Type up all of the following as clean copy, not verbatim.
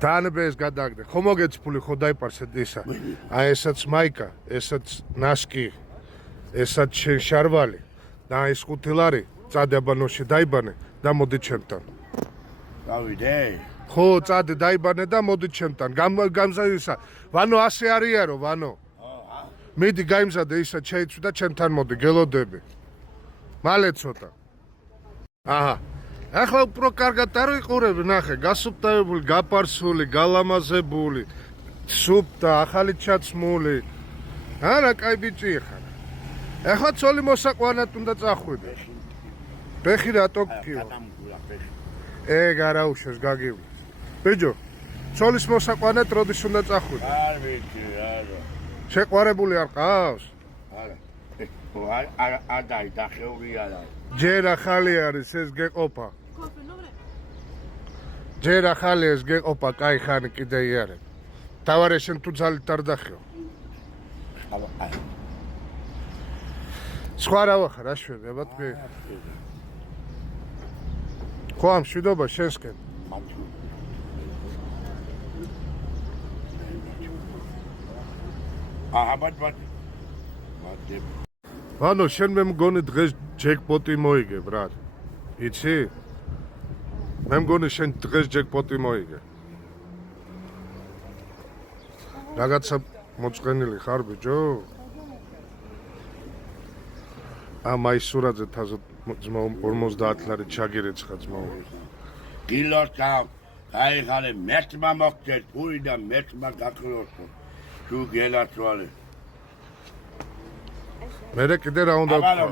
დაანებეს გადააგდე. ხო მოგეცფული ხო დაიპარსეთ ისა. აი ესაც მაიკა, ესაც ნასკი, ესაც შარვალი და ეს 5 ლარი წადებანოში დაიბანე და მოდი ჩემთან. გავიდე. ხო, წადე დაიბანე და მოდი ჩემთან. გამზადისა. ვანო ასე არიარო, ვანო. მიდი გაიმზადე ისა შეიცვი და ჩემთან მოდი, გელოდები. მალე ცოტა. აჰა. ახლა უფრო კარგად არ ვიყურები, ნახე, გასუფთავებული, გაპარსული, გალამაზებული, სუფთა, ახალი ჩაცმული. არა, კაი ბიჭი ხარ. ახლა ცოლი მოსაყვანად უნდა წახვიდე. ფეხი რატო გკივა? ეგ არა უშავს, გაგივლი. ბიჭო, ცოლის მოსაყვანად როდის უნდა წახვიდე? არ ვიცი, არა. შეყვარებული არ ყავს? არა. არ დაიდახეული არა. ჯერ ახალი არის, ეს გეყოფა. ჯერ ახალი ეს გეყოფა, კაი ხანი კიდე იარებ. თავარე შენ თუ ძალით არ დახეო. სხვა რა ვახარ, აშვები, აბა თქვი. ხო ამ შვიდობა შენსკენ. აჰა, ვანო, შენ მე მგონი დღეს ჯეკპოტი მოიგე, ბრატ. იცი? მე მგონი შენ დღეს ჯეკპოტი მოიგე. რაღაცა მოწყენილი ხარ, ბიჭო? აი სურათზე თაზო 50 ლარი ჩაგირეცხა ძმაო. გილოთა, გაიხარე მერტმა მოგწეს, ფული და მერტმა გაქროსო. თუ გელაცვალე. მერე კიდე რა უნდა ვქო?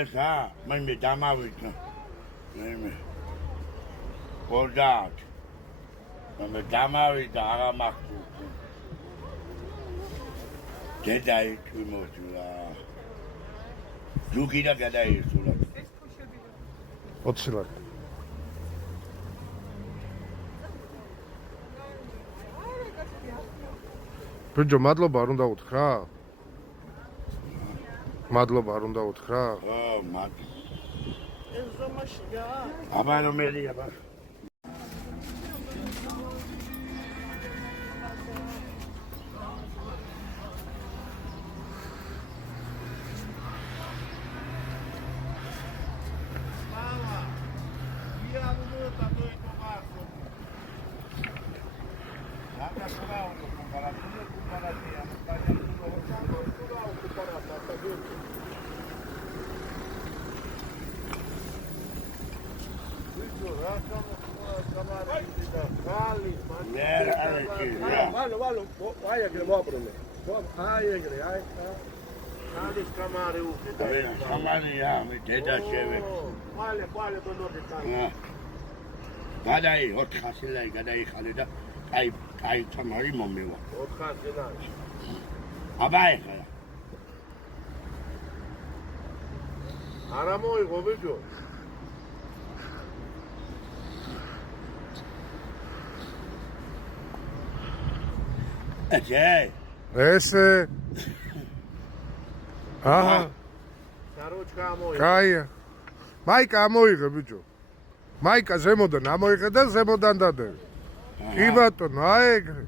ესა, მე დამავიწყე. მე. გორდათ. მე დამავიდა აღარ მახსოვს. დედაი თუ მოსულა. ჯუგი და გადაიხსულა. 20 ლარი. ბიჭო, მადლობა არ უნდა უთხრა? მადლობა არ უნდა უთხრა? ო, მადლობა. ეს ზომაშია. აბა რომელია ბა. Βάλω, აი ეგრე მოაბრუნე. აი ეგრე, აი. არის კამარი უკვე და. კამარია, მე დედა შევე. ვალე ბოლოდი კამარი. გადაი 400 ლარი გადაიხალე და აი კამარი მომევა. 400 ლარი. აბა ეხლა. არა მოიღო ბიჭო. ესე აჰა საროჩკა ამოიღე. კაია მაიკა ამოიღე ბიჭო. მაიკა ზემოდან ამოიღე და ზემოდან დადევი. კი ბატონო, აი ეგრე.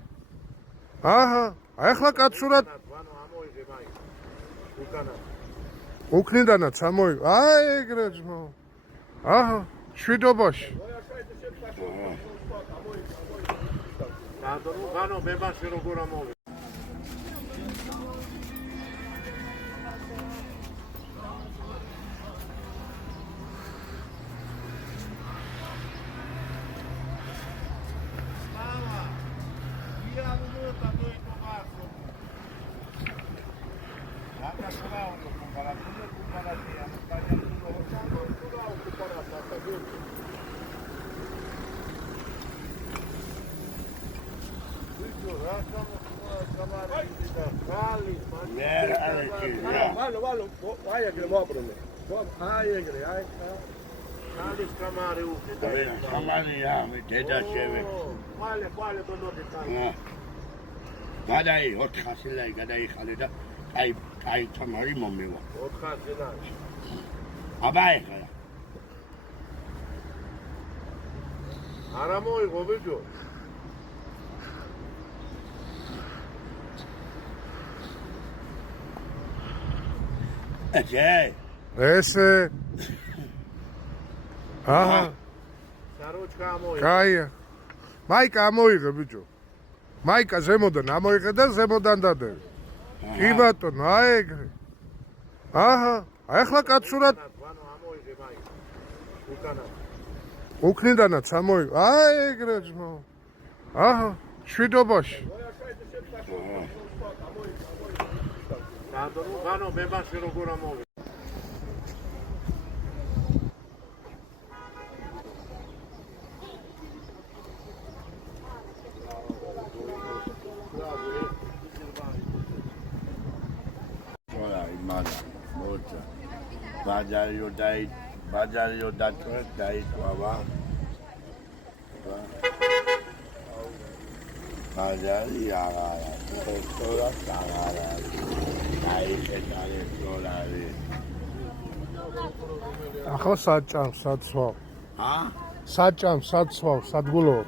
აჰა, ახლა კაცურად ვანო ამოიღე მაიკა. უკანა. უკნიდანაც ამოიღე. აი ეგრე ძმო. აჰა, შვიდობაში. ვანო ბებაში როგორ ამოვიღე. Βάλω, აი ეგრე მოაბრუნე. აი ეგრე, აი. არის კამარი უკვე და. კამარია, მე დედა შევე. ვალე ბოლოდი კამარი. გადაი 400 ლარი გადაიხალე და აი კამარი მომევა. 400 ლარი. აბა ეხლა. არა მოიღო ბიჭო. ეჯე. ესე. აჰა. საროჩკა ამოიღე. კაია. მაიკა ამოიღე ბიჭო. მაიკა ზემოდან ამოიღე და ზემოდან დადევი. კი ბატონო, აი ეგრე. აჰა, ახლა კაცურად ვანო ამოიღე მაიკა. უკანა. უკნიდანაც ამოიღე. აი ეგრე ძმო. აჰა, შვიდობაში. ვანო მებაში როგორ ამოიღე. Ora, imada. Moto. Bajario dai tuava. Bajari ara. Toda sagara. Dai dai dolari. ახლა საჭამ, საცვა. Ha? საჭამ, საცვა, სადგულო.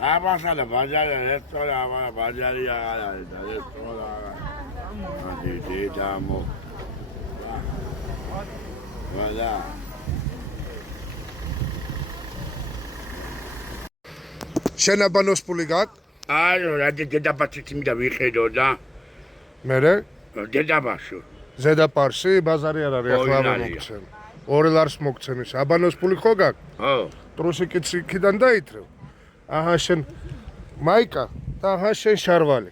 Abasada bajari restaurant, bajari ara, restaurant. Damo. Voilà. შენაბანოს ფული გაქვს? Այո, դեդաբացից մի դա վիխեդո դա։ მერე Դեդաբաշու։ ზედაპარსი ბაზარი არ არის ახლა ორი ლარია. მოგცემ. 2 ლარს მოგცემ ის. აბანოს ფული ხო გაქვს? ხო. ტრუსიკიც იქიდან დაითრევ. აჰა შენ მაიკა და აჰა შენ შარვალი.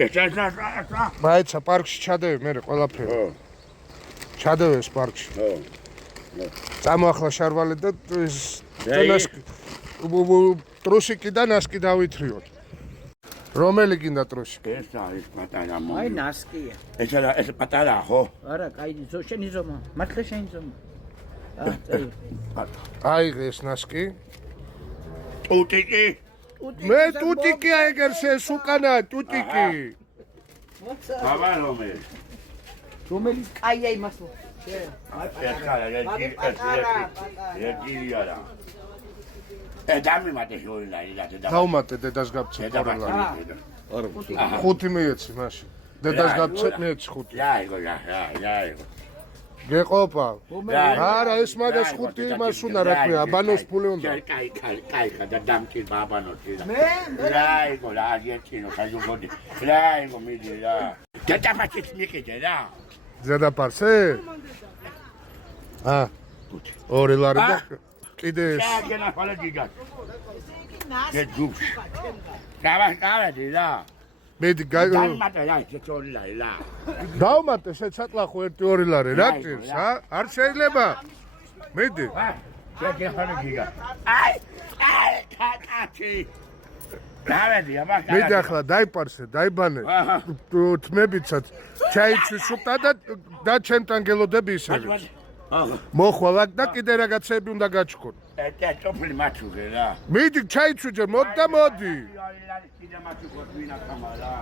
ესა. მაიცა პარკში ჩადევი მე ყველაფერი. ხო. ჩადევი ეს პარკში. ხო. წამო ახლა შარვალი და ეს ტენას ტრუსიკიდან ასკი დავითრიოთ. რომელი გინდა ტრუსიკი? ესა ის პატარა მო. აი ნასკია. ეს პატარა ხო? არა, კაი, შენი ზომა. მართლა შენი ზომა. წელი. აიღე ეს ნასკი. ტუტიკი. მე ტუტიკი აიგერს ეს უკანა ტუტიკი. ბაბა რომე. რომელიც კაია იმას. ესა ეგირია. დამი მათე შოილაი და და. დავუმატე დედას გაბცე დედაბაში. პორლა. 5 მიეცი მაშინ. დედას გაბცე მეეცი 5. იაიგო. გეყოფა. არა ეს მაგას 5 იმას უნდა რა ქვია, აბანოს ფული უნდა. კაი და დამჭი ბაბანოთი და. იაიგო რა აჯეჩინო ხაჟუგოდი. იაიგო მიდი რა. დედაბაშიც მიყიდე რა. ზედაპარსე? ა 2 ლარი და კიდე ეს. გენა ფალე გიგა. გე ჯუბ. კავადი რა. მედი დამატა რა ჩოლაი რა. დავუმატე შეცატლახო 1-2 ლარი რა გჭირს არ შეიძლება მედი გე ფალე გიგა. აი კაკაცი. დავედი აბა. მედი ახლა დაიპარსე დაიბანე თმებიცაც ჩაიცვი სუპტა და ჩემთან გელოდები ისევე მოხვალ და კიდე რაღაცები უნდა გაჩქონ ეტა ტოფლი მაჩუგე რა. მიდი ჩაიცვი ჯერ მოდი და მოდი კიდე მაჩუგო ვინა კამარა.